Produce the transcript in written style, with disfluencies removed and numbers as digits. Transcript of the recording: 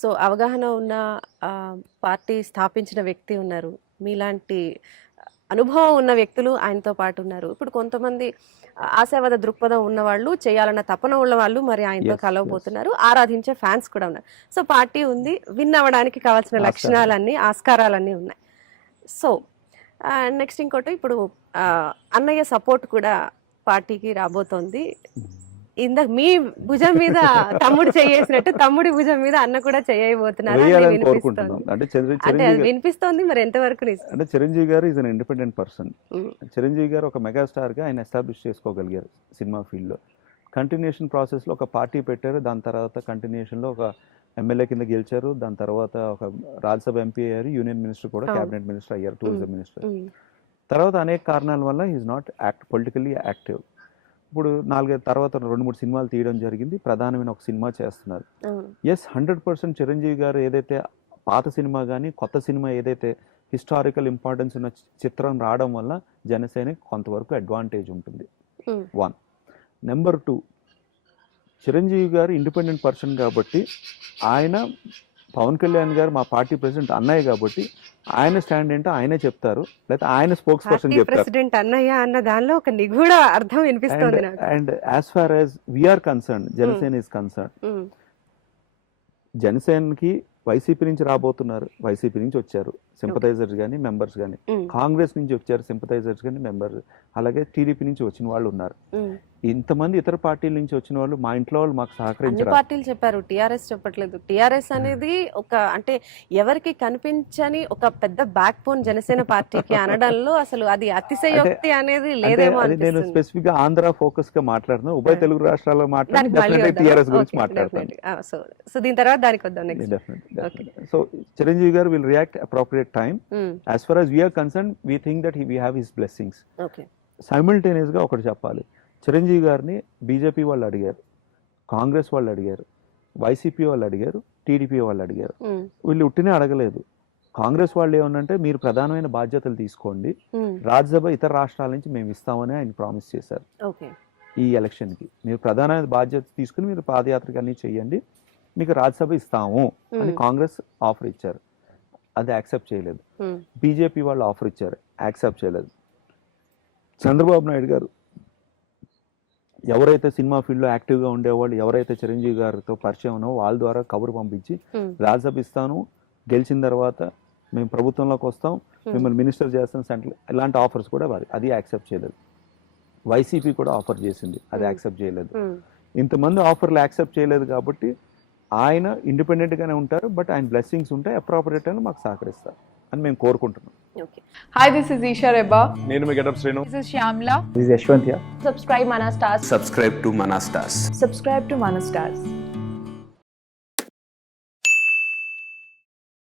So, అవగాహన ఉన్న party స్థాపించిన వ్యక్తి ఉన్నారు. మీలాంటి అనుభవం ఉన్న వ్యక్తులు ఆయనతో పాటు ఉన్నారు. ఇప్పుడు కొంతమంది ఆశావాద దృక్పథం ఉన్నవాళ్ళు, చేయాలన్న తపన ఉన్నవాళ్ళు మరి ఆయనతో కలవబోతున్నారు. ఆరాధించే ఫ్యాన్స్ కూడా ఉన్నారు. సో, పార్టీ ఉంది. విన్ అవ్వడానికి కావాల్సిన లక్షణాలన్నీ, ఆస్కారాలన్నీ ఉన్నాయి. సో, నెక్స్ట్ ఇంకోటి ఇప్పుడు అన్నయ్య సపోర్ట్ కూడా పార్టీకి రాబోతోంది. ఇందాక మీ భుజం మీద తమ్ముడు చేసినట్టు తమ్ముడి భుజం మీద అన్న కూడా చేయబోతున్నారు అంటే వినిపిస్తోంది. మరి ఎంతవరకు అంటే చిరంజీవి గారు is an independent person. Chiranjeevi గారు ఒక మెగాస్టార్ గా ఆయన ఎస్టాబ్లిష్ చేసుకోగలిగారు సినిమా ఫీల్డ్ లో. కంటిన్యూషన్ ప్రాసెస్ లో ఒక పార్టీ పెట్టారు. దాని తర్వాత కంటిన్యూషన్ లో ఒక ఎమ్మెల్యే కింద గెలిచారు. దాని తర్వాత ఒక రాజ్యసభ ఎంపీ అయ్యారు. యూనియన్ మినిస్టర్ కూడా, క్యాబినెట్ మినిస్టర్ అయ్యారు, టూరిజం మినిస్టర్. తర్వాత అనేక కారణాల వల్ల ఈజ్ నాట్ పొలిటికల్లీ యాక్టివ్. ఇప్పుడు 4 తర్వాత 2-3 సినిమాలు తీయడం జరిగింది. ప్రధానమైన ఒక సినిమా చేస్తున్నారు. ఎస్, 100% చిరంజీవి గారు ఏదైతే పాత సినిమా కానీ కొత్త సినిమా ఏదైతే హిస్టారికల్ ఇంపార్టెన్స్ ఉన్న చిత్రం రావడం వల్ల జనసేనకి కొంతవరకు అడ్వాంటేజ్ ఉంటుంది. 1. నెంబర్ 2, చిరంజీవి గారు ఇండిపెండెంట్ పర్సన్ కాబట్టి ఆయన, పవన్ కళ్యాణ్ గారు మా పార్టీ ప్రెసిడెంట్ అన్నయ్య కాబట్టి ఆయన స్టాండ్ ఏంటో ఆయనే చెప్తారు, లేకపోతే ఆయన స్పోక్స్ పర్సన్ చెప్తారు. ప్రెసిడెంట్ అన్నయ్య అన్న దానిలో ఒక నిగూఢ అర్థం వినిపిస్తుంది. And as far as we are concern, Janasena is concern, జనసేనకి వైసీపీ నుంచి రాబోతున్నారు. వైసీపీ నుంచి వచ్చారు సింపథైజర్స్ కానీ మెంబర్స్ కానీ, కాంగ్రెస్ నుంచి వచ్చారు సింపథైజర్స్ కానీ మెంబర్స్, అలాగే టీడీపీ నుంచి వచ్చిన వాళ్ళు ఉన్నారు. ఇంతమంది ఇతర పార్టీల నుంచి వచ్చిన వాళ్ళు మా ఇంట్లో వాళ్ళు మాకు సహకరించారు. పార్టీలు చెప్పారు, టీఆర్ఎస్ చెప్పట్లేదు. టీఆర్ఎస్ అనేది ఒక అంటే ఎవరికి కనిపించని ఒక పెద్ద బ్యాక్ బోన్ జనసేన పార్టీకి అనడంలో అసలు అది అతిశయోక్తి అనేది లేదేమో. నేను స్పెసిఫిక్ గా ఆంధ్ర ఫోకస్ గా మాట్లాడుతున్నాను. ఉభయ తెలుగు రాష్ట్రాల్లో మాట్లాడుతున్నాను, టీఆర్ఎస్ గురించి మాట్లాడుతున్నాను. సో దీని తర్వాత దానికి వద్దాం. సో చిరంజీవి గారు will react appropriate time. As far as we are concern, we think that we have his blessings. Simultaneous గా ఒకటి చెప్పాలి, చిరంజీవి గారిని బీజేపీ వాళ్ళు అడిగారు, కాంగ్రెస్ వాళ్ళు అడిగారు, వైసీపీ వాళ్ళు అడిగారు, టీడీపీ వాళ్ళు అడిగారు. వీళ్ళు ఉట్టినే అడగలేదు. కాంగ్రెస్ వాళ్ళు ఏమన్నంటే మీరు ప్రధానమైన బాధ్యతలు తీసుకోండి, రాజ్యసభ ఇతర రాష్ట్రాల నుంచి మేము ఇస్తామని ఆయన ప్రామిస్ చేశారు. ఈ ఎలక్షన్ కి మీరు ప్రధానమైన బాధ్యత తీసుకుని మీరు పాదయాత్రకి అన్ని చెయ్యండి, మీకు రాజ్యసభ ఇస్తాము అని కాంగ్రెస్ ఆఫర్ ఇచ్చారు. అది యాక్సెప్ట్ చేయలేదు. బీజేపీ వాళ్ళు ఆఫర్ ఇచ్చారు, యాక్సెప్ట్ చేయలేదు. చంద్రబాబు నాయుడు గారు ఎవరైతే సినిమా ఫీల్డ్ లో యాక్టివ్ గా ఉండేవాళ్ళు, ఎవరైతే చిరంజీవి గారితో పరిచయం ఉన్నో వాళ్ళ ద్వారా కబురు పంపించి రాజ్యసభ ఇస్తాను, గెలిచిన తర్వాత మేము ప్రభుత్వంలోకి వస్తాం, మిమ్మల్ని మినిస్టర్ చేస్తాం సెంట్రల్, ఇలాంటి ఆఫర్స్ కూడా అది యాక్సెప్ట్ చేయలేదు. వైసీపీ కూడా ఆఫర్ చేసింది, అది యాక్సెప్ట్ చేయలేదు. ఇంతమంది ఆఫర్లు యాక్సెప్ట్ చేయలేదు కాబట్టి ఆయన ఇండిపెండెంట్ గానే ఉంటారు, బట్ ఆయన బ్లెస్సింగ్స్ ఉంటాయి, అప్రోప్రియేట్ అని మాకు సహకరిస్తారు అని మేము కోరుకుంటున్నాం. Hi, this is Isha Reba. నేను మీ Getup Srinu. This is Shyamla. This is Yashwant here. Subscribe Mana Stars. Subscribe to Mana Stars. Subscribe to Mana Stars.